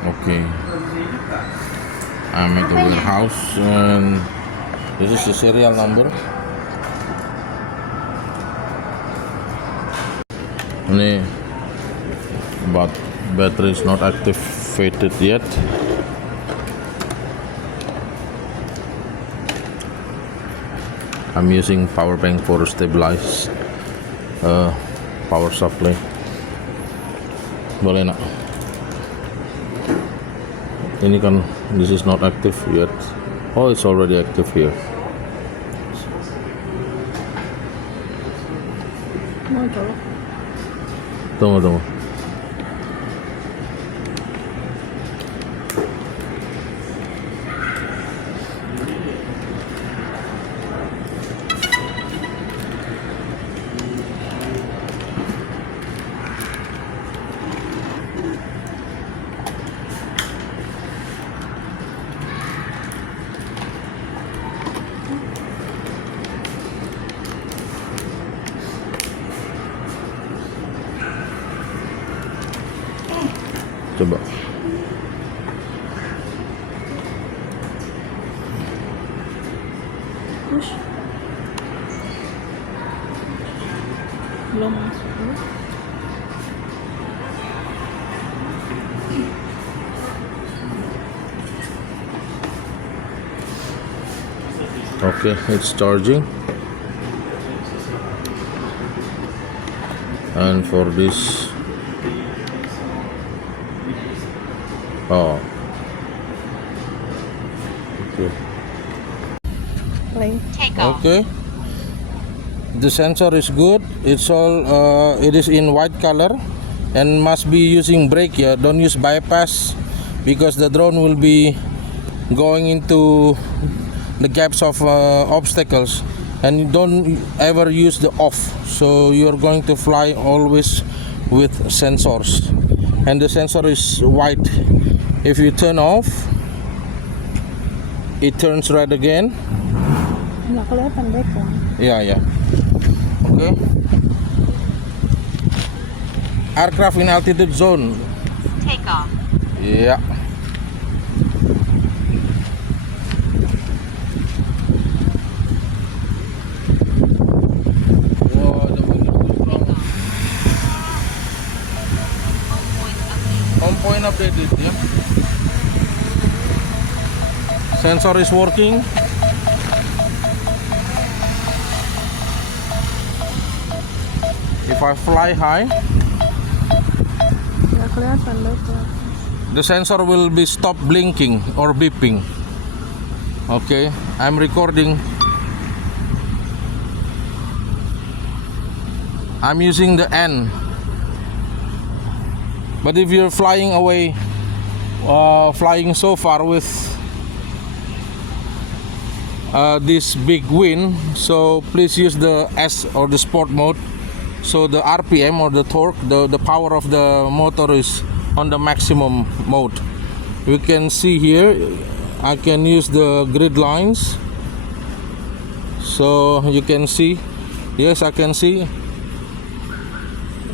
Okay, I'm at the warehouse and this is the serial number. Ini, but battery is not activated yet. I'm using power bank for stabilize power supply. Boleh nak? Ini kan, this is not active yet. Oh, it's already active here. Tunggu. Coba. Push. Belum masuk. Okay, it's charging. And for this, oh, okay. Okay, the sensor is good. It's all it is in white color and must be using brake. Yeah, don't use bypass because the drone will be going into the gaps of obstacles, and don't ever use the off. So you're going to fly always with sensors, and the sensor is white. If you turn off, it turns red again. Nggak kelihatan background. Yeah. Okay. Aircraft in altitude zone. Take off. Yeah. Wow, the wind is too strong. On point updated, yeah. Sensor is working. If I fly high, Nggak kelihatan background. the sensor will be stop blinking or beeping. Okay, I'm recording. I'm using the N. But if you're flying away, flying so far with this big wind, so please use the S or the sport mode. So the RPM or the torque, the power of the motor is on the maximum mode. You can see here, I can use the grid lines. So you can see, yes, I can see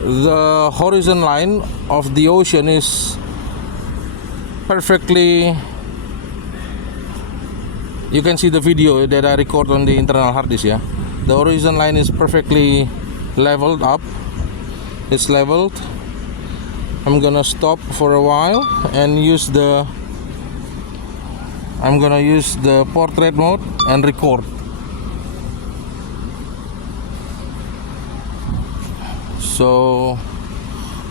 the horizon line of the ocean is perfectly. You can see the video that I record on the internal hard disk. Yeah, the horizon line is perfectly leveled up. It's leveled. I'm gonna stop for a while and use the portrait mode and record. So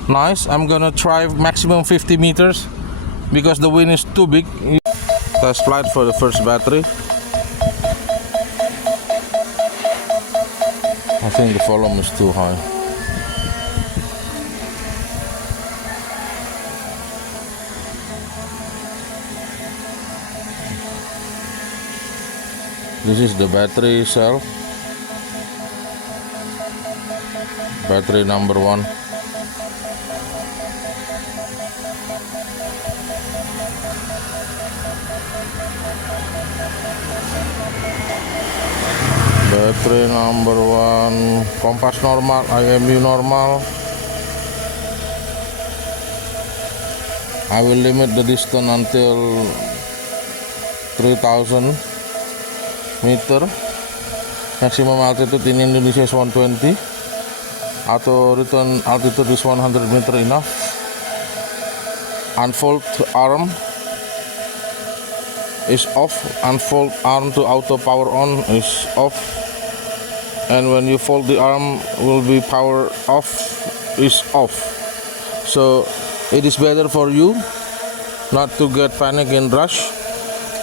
nice. I'm gonna try maximum 50 meters because the wind is too big. Test flight for the first battery. I think the volume is too high. This is the battery cell. Battery number 1. Battery number 1, kompas normal, IMU normal. I will limit the distance until 3000 meter. Maximum altitude in Indonesia is 120. Auto return altitude is 100 meter enough. Unfold arm is off. Unfold arm to auto power on is off. And when you fold the arm will be power off is off. So it is better for you not to get panic and rush,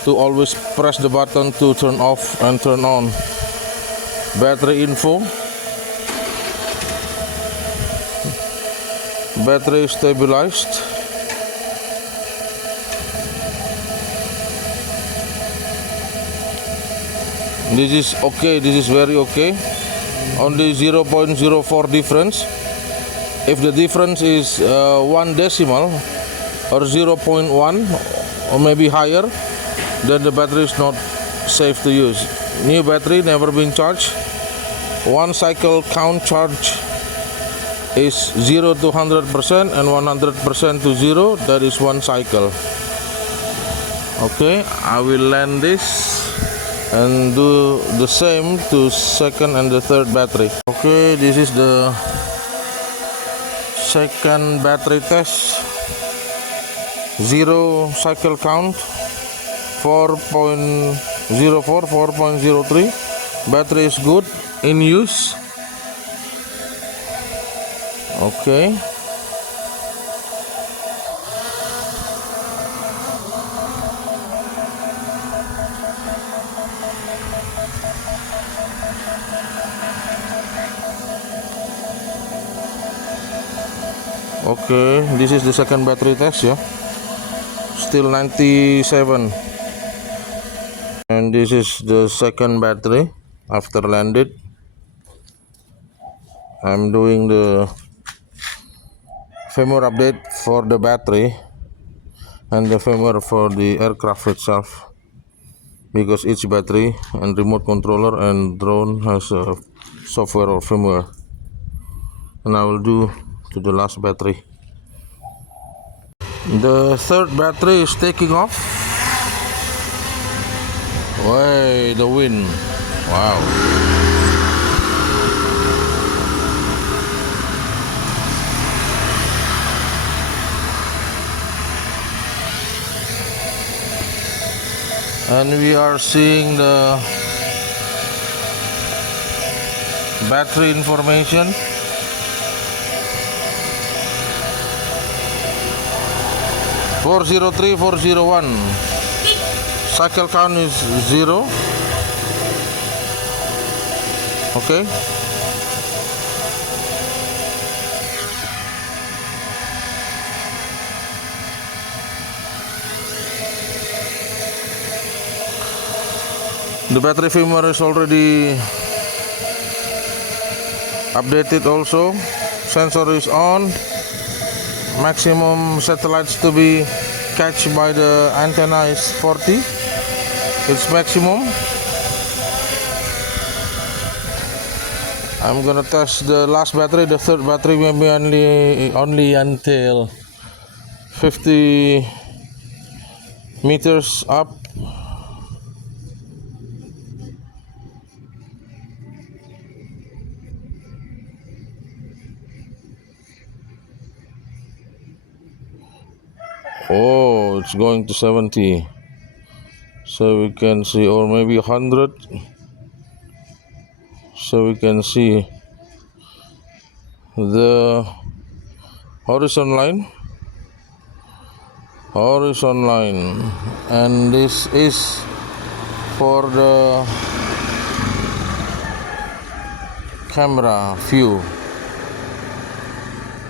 to always press the button to turn off and turn on. Battery info. Battery stabilized. This is okay, this is very okay. Only 0.04 difference. If the difference is 1 decimal or 0.1 or maybe higher, then the battery is not safe to use. New battery, never been charged. 1 cycle count charge is 0 to 100% and 100% to 0. That is 1 cycle. Okay, I will land this and do the same to second and the third battery. Okay, this is the second battery test. 0 cycle count, 4.04, 4.03. Battery is good, in use. Okay. Okay, this is the second battery test, yeah. Still 97. And this is the second battery after landed. I'm doing the firmware update for the battery and the firmware for the aircraft itself, because each battery and remote controller and drone has a software or firmware. And I will do to the last battery. The third battery is taking off. Way, the wind. Wow. And we are seeing the battery information. (403, 401). Cycle count is 0. Okay. The battery firmware is already updated also. Sensor is on. Maximum satellites to be catch by the antenna is 40. It's maximum. I'm gonna test the last battery. The third battery will be only until 50 meters up. Oh, it's going to 70. So we can see, or maybe 100. So we can see the horizon line. And this is for the camera view.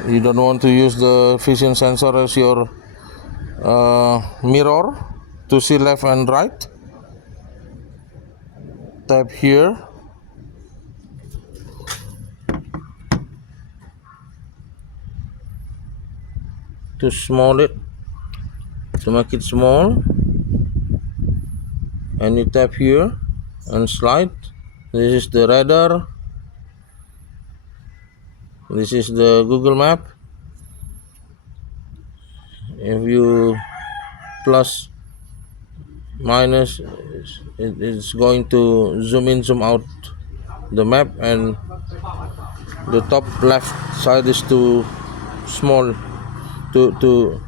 You don't want to use the vision sensor as your mirror to see left and right. Tap here. To small it, to make it small, and you tap here and slide. This is the radar. This is the Google Map. if you plus minus, it's going to zoom in, zoom out the map, and the top left side is too small to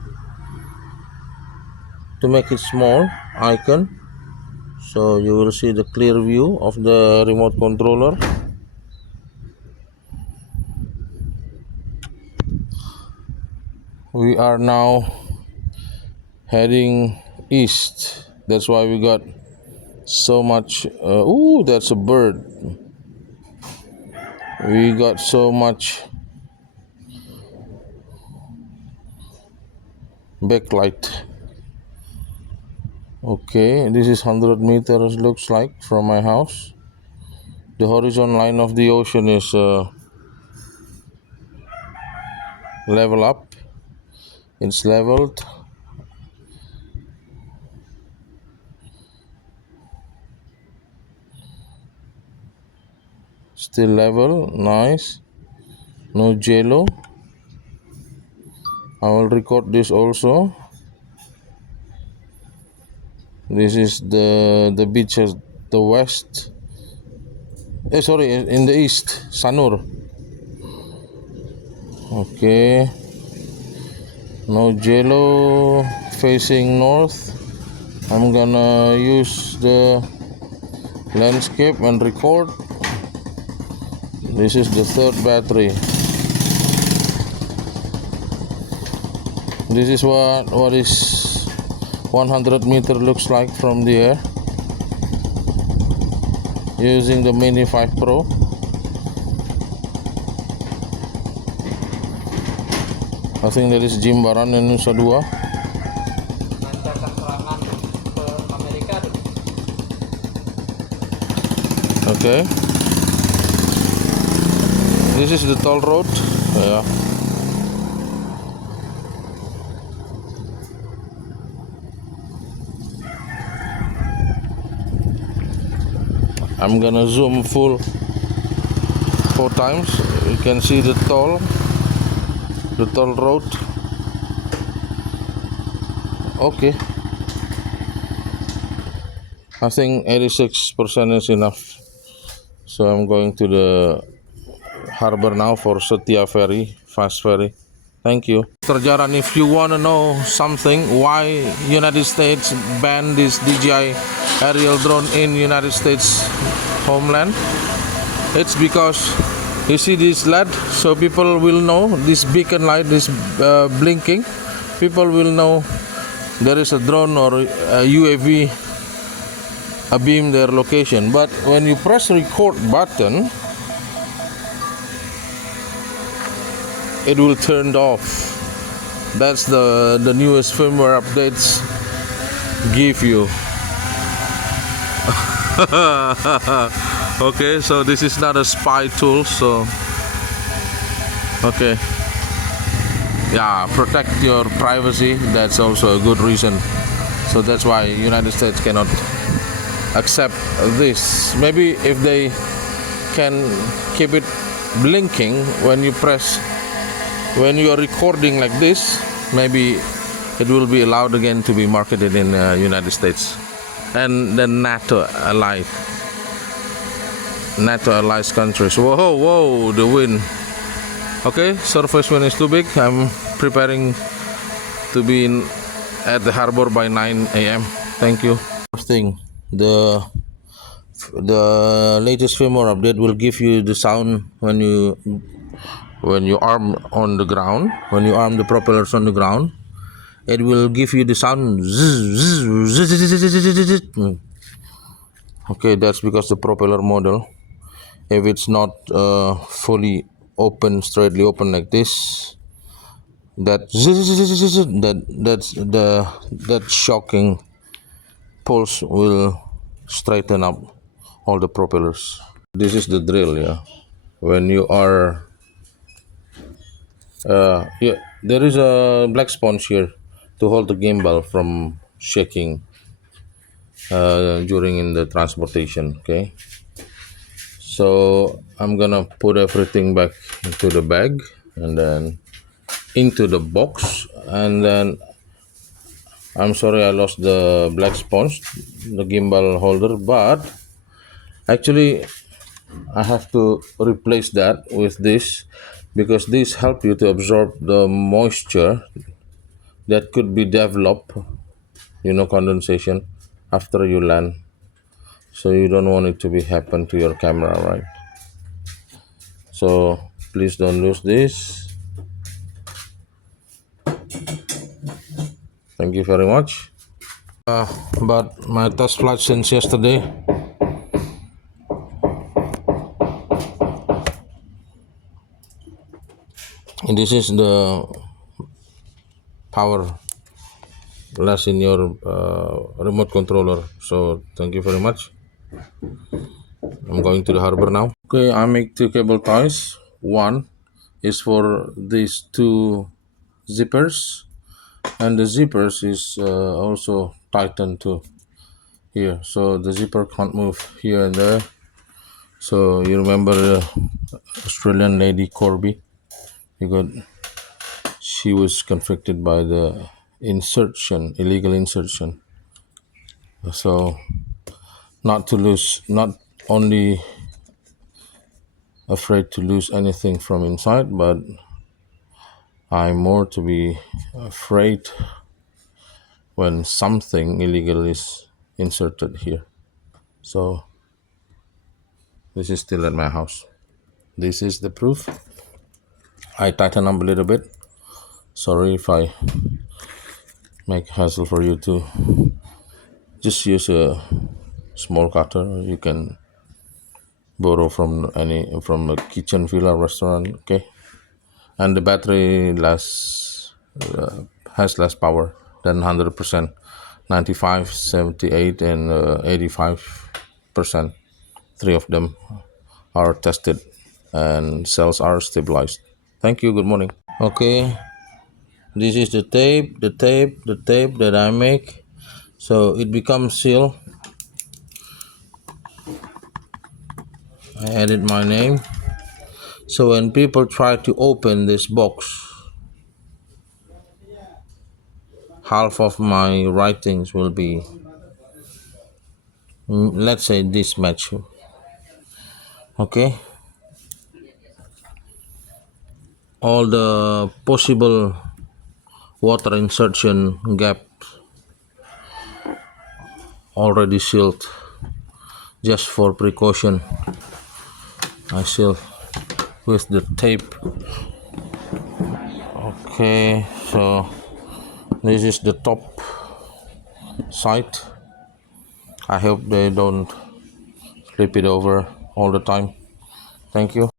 make it small icon, so you will see the clear view of the remote controller. We are now heading east. That's why we got so much. Ooh, that's a bird. We got so much backlight. Okay, this is 100 meters looks like from my house. The horizon line of the ocean is level up. It's leveled. Still level. Nice. No jello. I will record this also. This is the beach at the west. Sorry, in the east, Sanur. Okay. No jello, facing north. I'm gonna use the landscape and record. This is the third battery. This is what is 100 meter looks like from the air using the Mini 5 Pro. I think that is Jimbaran in Nusa Dua. Okay. This is the toll road. Yeah. I'm gonna zoom full 4 times. You can see the toll road. Okay, I think 86% is enough, so I'm going to the harbor now for Setia ferry, fast ferry. Thank you, Mr. Jaran. If you want to know something why United States banned this DJI aerial drone in United States homeland, it's because you see this LED, so people will know this beacon light, this blinking, people will know there is a drone or a UAV beam their location. But when you press record button, it will turn off. That's the newest firmware updates give you. Okay, so this is not a spy tool, so okay, yeah, protect your privacy. That's also a good reason. So that's why United States cannot accept this. Maybe if they can keep it blinking when you press, when you are recording like this, maybe it will be allowed again to be marketed in United States and the NATO allies countries. Whoa, the wind. Okay, surface wind is too big. I'm preparing to be at the harbor by 9 a.m. Thank you. First thing, the latest firmware update will give you the sound when you arm on the ground, when you arm the propellers on the ground. It will give you the sound. Okay, that's because the propeller model, if it's not fully open, straightly open like this, that shocking pulse will straighten up all the propellers. This is the drill, yeah. When you are yeah, there is a black sponge here to hold the gimbal from shaking during in the transportation. Okay, so I'm gonna put everything back into the bag and then into the box, and then I'm sorry I lost the black sponge, the gimbal holder, but actually I have to replace that with this because this help you to absorb the moisture that could be developed, condensation after you land. So you don't want it to be happen to your camera, right? So please don't lose this. Thank you very much. But my test flight since yesterday, and this is the power less in your remote controller. So thank you very much. I'm going to the harbor now. Okay, I make two cable ties. One is for these two zippers, and the zippers is also tightened to here, so the zipper can't move here and there. So you remember the Australian lady Corby? Because she was convicted by the illegal insertion. So not to lose, not only afraid to lose anything from inside, but I'm more to be afraid when something illegal is inserted here. So this is still at my house. This is the proof. I tighten up a little bit. Sorry if I make hassle for you to just use a small cutter. You can borrow from a kitchen villa restaurant. Okay, and the battery has less power than 100%. 95, 78, and 85%. Three of them are tested and cells are stabilized. Thank you. Good morning. Okay, this is the tape that I make. So it becomes seal. I added my name. So when people try to open this box, half of my writings will be, let's say, this much. Okay, all the possible water insertion gap already sealed. Just for precaution, I seal with the tape. Okay, so this is the top side. I hope they don't flip it over all the time. Thank you.